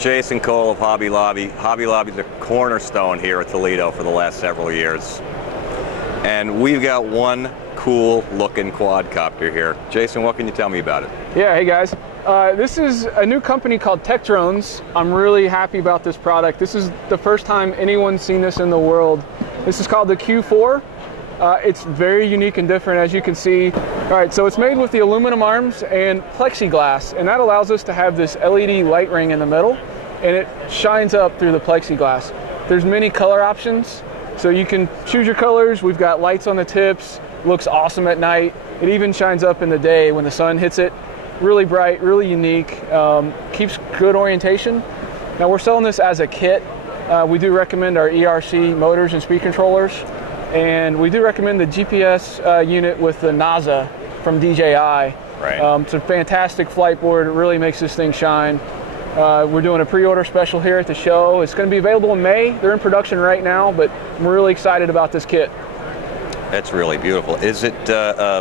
Jason Cole of Hobby Lobby. Hobby Lobby's a cornerstone here at Toledo for the last several years. And we've got one cool looking quadcopter here. Jason, what can you tell me about it? Yeah, hey guys. This is a new company called Tech Drones. I'm really happy about this product. This is the first time anyone's seen this in the world. This is called the Q4. It's very unique and different, as you can see. All right, so it's made with the aluminum arms and plexiglass, and that allows us to have this LED light ring in the middle, and it shines up through the plexiglass. There's many color options, so you can choose your colors. We've got lights on the tips, looks awesome at night. It even shines up in the day when the sun hits it. Really bright, really unique, keeps good orientation. Now we're selling this as a kit. We do recommend our ERC motors and speed controllers. And we do recommend the GPS unit with the NASA from DJI. Right. It's a fantastic flight board. It really makes this thing shine. We're doing a pre-order special here at the show. It's going to be available in May. They're in production right now, but I'm really excited about this kit. That's really beautiful. Is it? Does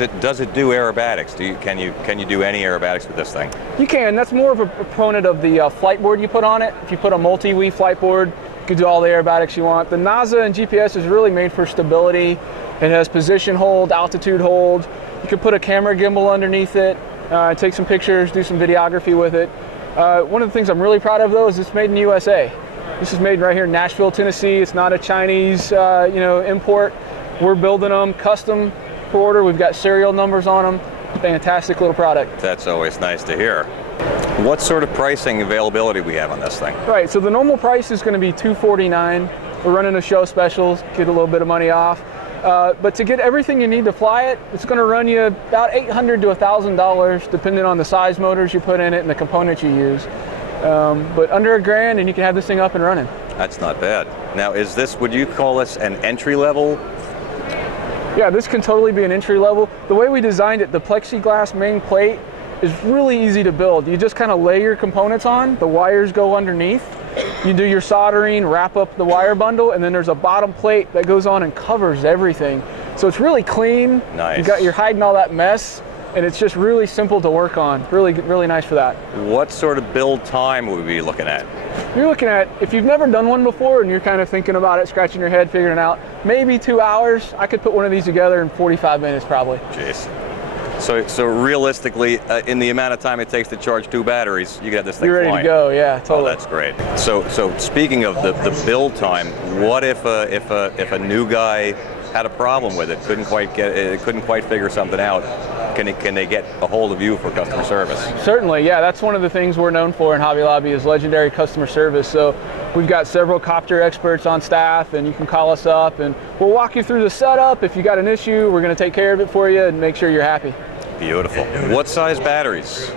it do aerobatics? Can you do any aerobatics with this thing? You can. That's more of a proponent of the flight board you put on it. If you put a multi-wii flight board, you can do all the aerobatics you want. The NASA and GPS is really made for stability. It has position hold, altitude hold. You can put a camera gimbal underneath it, take some pictures, do some videography with it. One of the things I'm really proud of, though, is it's made in the USA. This is made right here in Nashville, Tennessee. It's not a Chinese, import. We're building them custom for order. We've got serial numbers on them. Fantastic little product. That's always nice to hear. What sort of pricing availability we have on this thing? Right, so the normal price is going to be $249. We're running a show specials, get a little bit of money off. But to get everything you need to fly it, it's going to run you about $800 to $1,000, depending on the size motors you put in it and the components you use. But under $1,000 and you can have this thing up and running. That's not bad. Now, would you call this an entry level? Yeah, this can totally be an entry level. The way we designed it, the plexiglass main plate is really easy to build. You just kind of lay your components on, the wires go underneath. You do your soldering, wrap up the wire bundle, and then there's a bottom plate that goes on and covers everything. So it's really clean. Nice. You're hiding all that mess, and it's just really simple to work on. Really, really nice for that. What sort of build time would we be looking at? You're looking at, if you've never done one before and you're kind of thinking about it, scratching your head, figuring it out, maybe 2 hours. I could put one of these together in 45 minutes probably. Jeez. So realistically, in the amount of time it takes to charge 2 batteries, you got this thing You're ready flying. to go, yeah, totally. Oh, that's great. So speaking of the build time, what if a new guy had a problem with it, couldn't quite figure something out? Can they get a hold of you for customer service? Certainly, yeah. That's one of the things we're known for in Hobby Lobby is legendary customer service. So we've got several copter experts on staff, and you can call us up, and we'll walk you through the setup. If you got an issue, we're going to take care of it for you and make sure you're happy. Beautiful. What size batteries?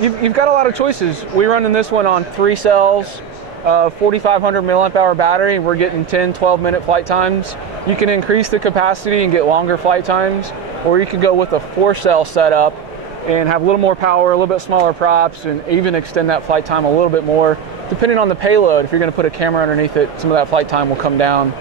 You've got a lot of choices. We're running this one on 3 cells, 4,500 milliamp hour battery. We're getting 10, 12-minute flight times. You can increase the capacity and get longer flight times, or you could go with a 4-cell setup and have a little more power, a little bit smaller props, and even extend that flight time a little bit more. Depending on the payload, if you're going to put a camera underneath it, some of that flight time will come down.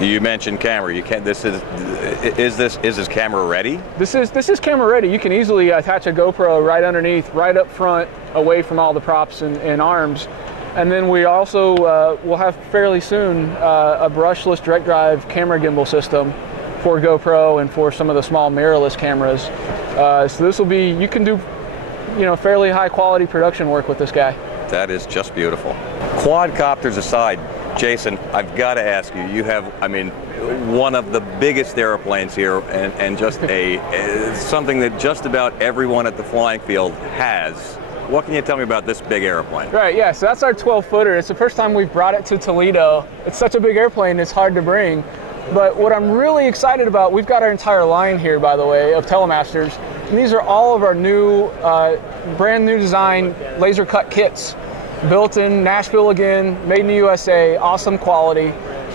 You mentioned camera. You can't. Is this camera ready? This is camera ready. You can easily attach a GoPro right underneath, right up front, away from all the props and arms. And then we also will have fairly soon a brushless direct drive camera gimbal system for GoPro and for some of the small mirrorless cameras. So this will be, you can do, fairly high quality production work with this guy. That is just beautiful. Quadcopters aside, Jason, I've got to ask you, you have, one of the biggest airplanes here and just something that just about everyone at the flying field has. What can you tell me about this big airplane? Right, yeah, so that's our 12-footer. It's the first time we've brought it to Toledo. It's such a big airplane, it's hard to bring. But what I'm really excited about, we've got our entire line here, by the way, of Telemasters. And these are all of our new, brand new design laser cut kits. Built in Nashville again, made in the USA, awesome quality.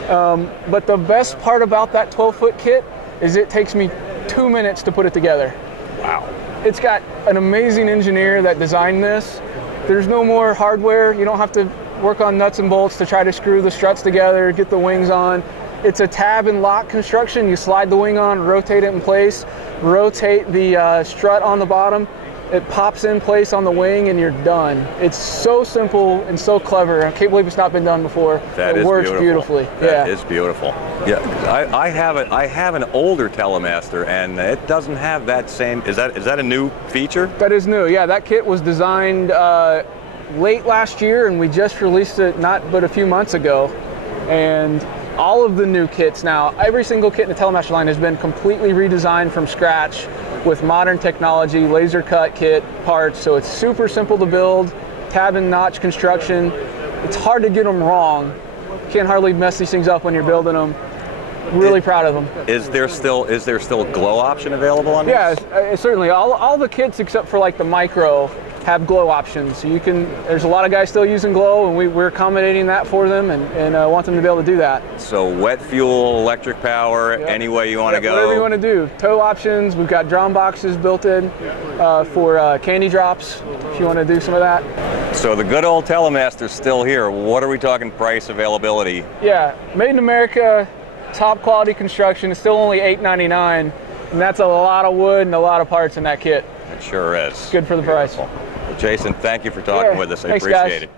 But the best part about that 12-foot kit is it takes me 2 minutes to put it together. Wow. It's got an amazing engineer that designed this. There's no more hardware. You don't have to work on nuts and bolts to try to screw the struts together, get the wings on. It's a tab and lock construction. You slide the wing on, rotate it in place, rotate the strut on the bottom, It pops in place on the wing and you're done. It's so simple and so clever. I can't believe it's not been done before. That it is works beautiful. beautifully. That is beautiful. Yeah, I have an older Telemaster, and it doesn't have that same. Is that a new feature? That is new. Yeah, that kit was designed late last year, and we just released it not but a few months ago. And all of the new kits now, every single kit in the Telemaster line has been completely redesigned from scratch with modern technology, laser cut kit parts, so it's super simple to build, tab and notch construction. It's hard to get them wrong. You can't hardly mess these things up when you're building them. Really proud of them. Is there still a glow option available on this? Yeah, certainly. All the kits except for like the micro have glow options. So you can. There's a lot of guys still using glow, and we're accommodating that for them, and want them to be able to do that. So wet fuel, electric power, any way you want to go. Whatever you want to do. Tow options. We've got drum boxes built in for candy drops if you want to do some of that. So the good old Telemaster's still here. What are we talking price, availability? Yeah, made in America, top quality construction. It's still only $8.99, and that's a lot of wood and a lot of parts in that kit. It sure is. Good for the price. Jason, thank you for talking with us. I Thanks, appreciate guys. it.